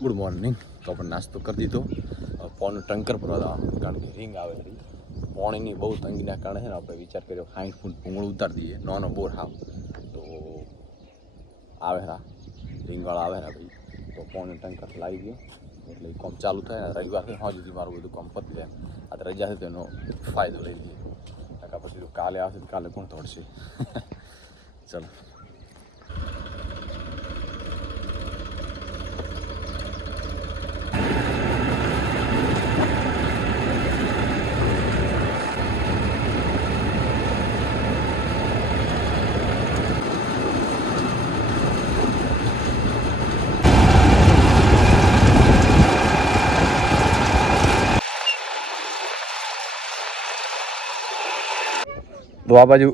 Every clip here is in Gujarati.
Good morning. તો આપણે નાસ્તો કરી દીધો. પોણનું ટંકર ભરવા કારણ કે રિંગ આવે રહી પોણીની બહુ તંગીના કારણે છે ને આપણે વિચાર કર્યો 60 ફૂટ ભૂંગળું ઉતારી દઈએ. નાનો બોર હાવ તો આવે હા રિંગવાળા આવે ને ભાઈ તો પોણનું ટંકર લાવી દો એટલે કામ ચાલુ થાય. રવિવાર છે હા સુધી મારું બધું કામ પતી જાય. આ રજા છે તો એનો ફાયદો લઈ લઈએ. પછી કાલે આવશે તો કાલે કોણ તોડશે. ચલો તો આ બાજુ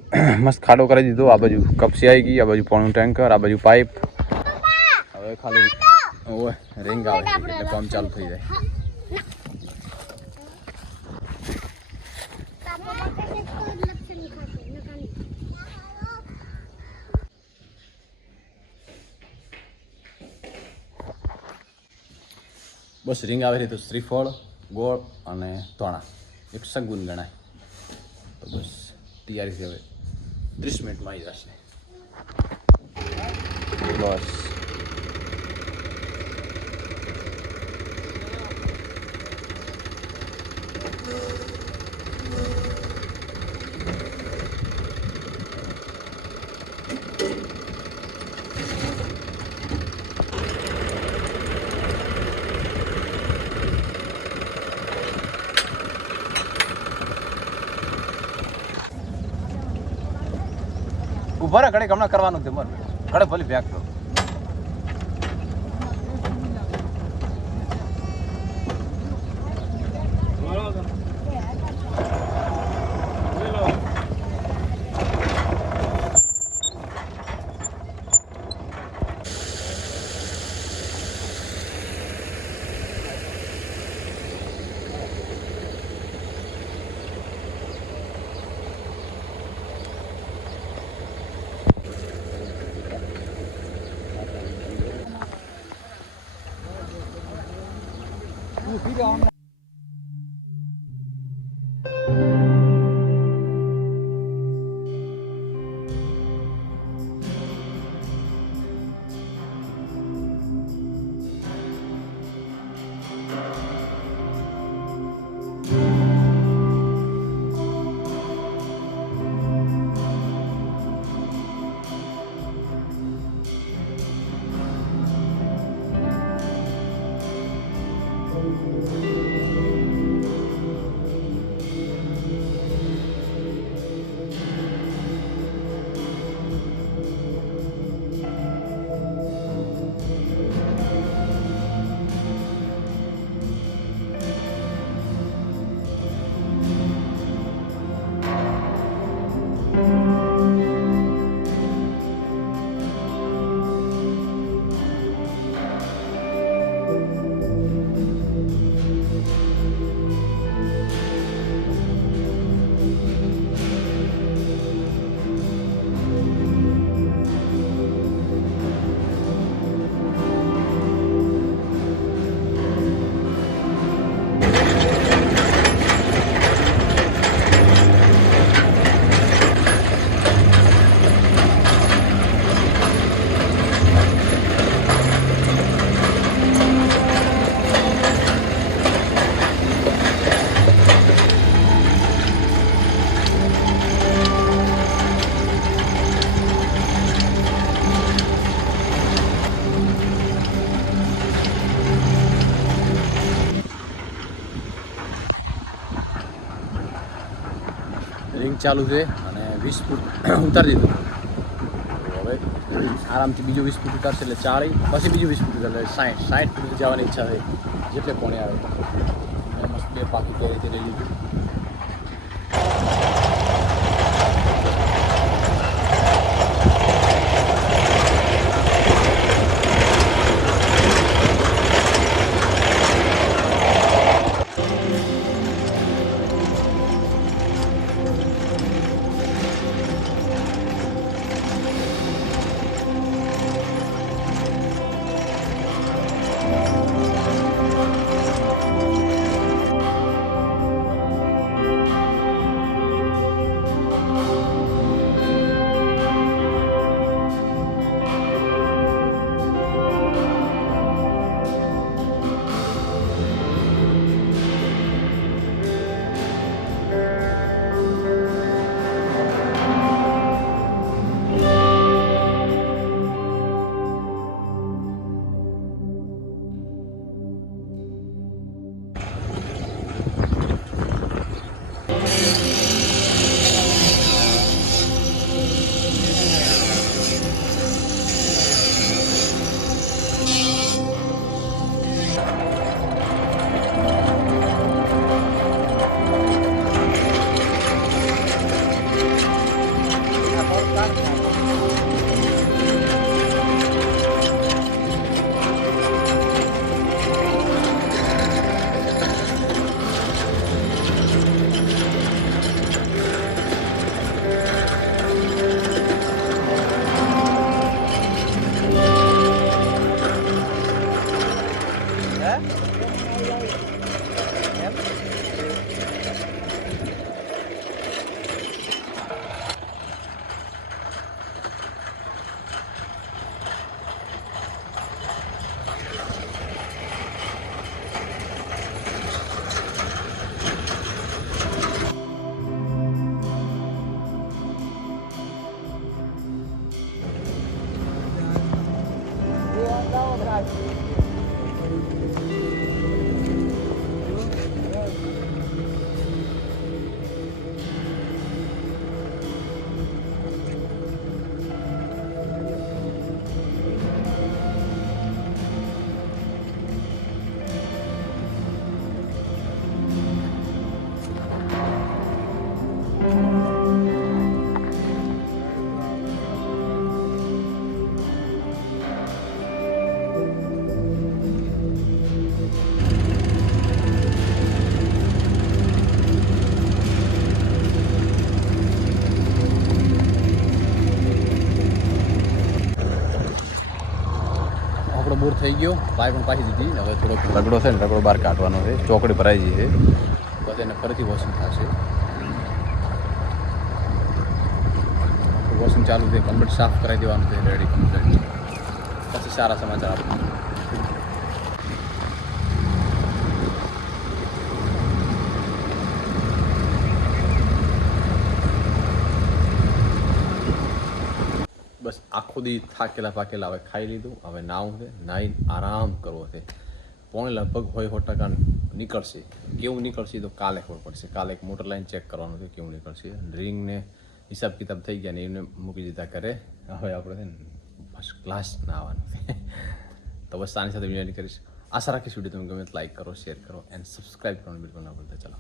મસ્ત ખાડો કરી દીધો. આ બાજુ કપસી આવી ગઈ, આ બાજુ પાણીનું ટેન્કર, આ બાજુ પાઇપ. હવે ખાલી ઓય રિંગ આવે એટલે કામ ચાલુ થઈ જાય. બસ રિંગ આવે તો શ્રીફળ, ગોળ અને તોણા એક સગુન ગણાય. તો બસ તૈયારી છે. હવે 30 મિનિટમાં આવી જશે. બસ ઉભા ઘડે હમણાં કરવાનું છે મર ઘડે ભલે બેક કરો. રિંગ ચાલુ છે અને 20 ફૂટ ઉતારી દીધું. હવે આરામથી બીજું 20 ફૂટ ઉતારશે એટલે 40, પછી બીજું 20 ફૂટ ઉતારે 60 ફૂટ જવાની ઈચ્છા થઈ જેટલે પોણે આવે. મસ્ત 2 પાકી તે રીતે લઈ લીધું. આપણો બોર થઈ ગયો, પાઇપ પણ પાછી દીધી. હવે થોડોક રગડો છે ને રગડો બહાર કાઢવાનો છે, ચોકડી ભરાઈ ગઈ છે, પછી એને ફરીથી વોશિંગ થશે. વોશિંગ ચાલુ છે, કમ્પ્લીટ સાફ કરાવી દેવાનું છે, રેડી કમ્પ્લીટ. પછી સારા સમાચાર આપો. બસ આખો દી થાકેલા પાકેલા હવે ખાઈ લીધું, હવે નાવું છે, નાહીને આરામ કરવો છે. પોણે લગભગ 100% નીકળશે. કેવું નીકળશે તો કાલે ખબર પડશે. કાલે એક મોટર લાઈન ચેક કરવાનું છે કેવું નીકળશે. રિંગને હિસાબ કિતાબ થઈ ગયા ને એને મૂકી દીધા કરે. હવે આપણે છે ને ફર્સ્ટ ક્લાસ નાવાનું છે. તો બસ આની સાથે વિનંતી કરીશ. આશા રાખીશ વિડીયો તમે ગમે તો લાઈક કરો, શેર કરો એન્ડ સબસ્ક્રાઈબ કરવાનું બિલકુલ ના ભૂલતા. ચાલો.